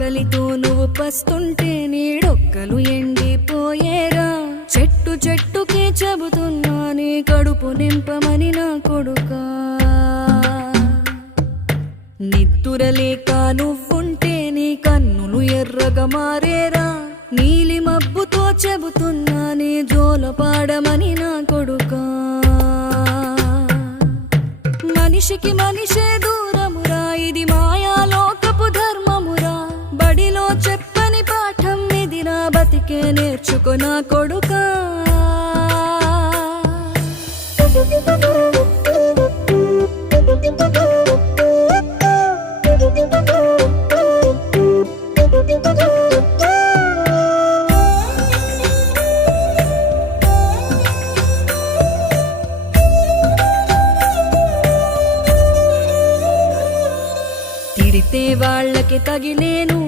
ఆకలితో నువ్వు పస్తుంటే నీడొక్కలు ఎండిపోయేరా. చెట్టు చెట్టుకే చెబుతున్నా నీ కడుపు నింపమని నా కొడుకా. నిద్దురలేక నువ్వుంటే నీ కన్నులు ఎర్రగా మారేరా. నీలి మబ్బుతో చెబుతున్నా నీ జోలపాడమని నా కొడుకా. మనిషికి మనిషే దూరమురా, ఇది మాయాలోకపు ధర్మమురా. బడిలో చెప్పని పాఠం ఇది, నా బతికే నేర్చుకో నా కొడుకా. తిడితే వాళ్ళకి తగిలే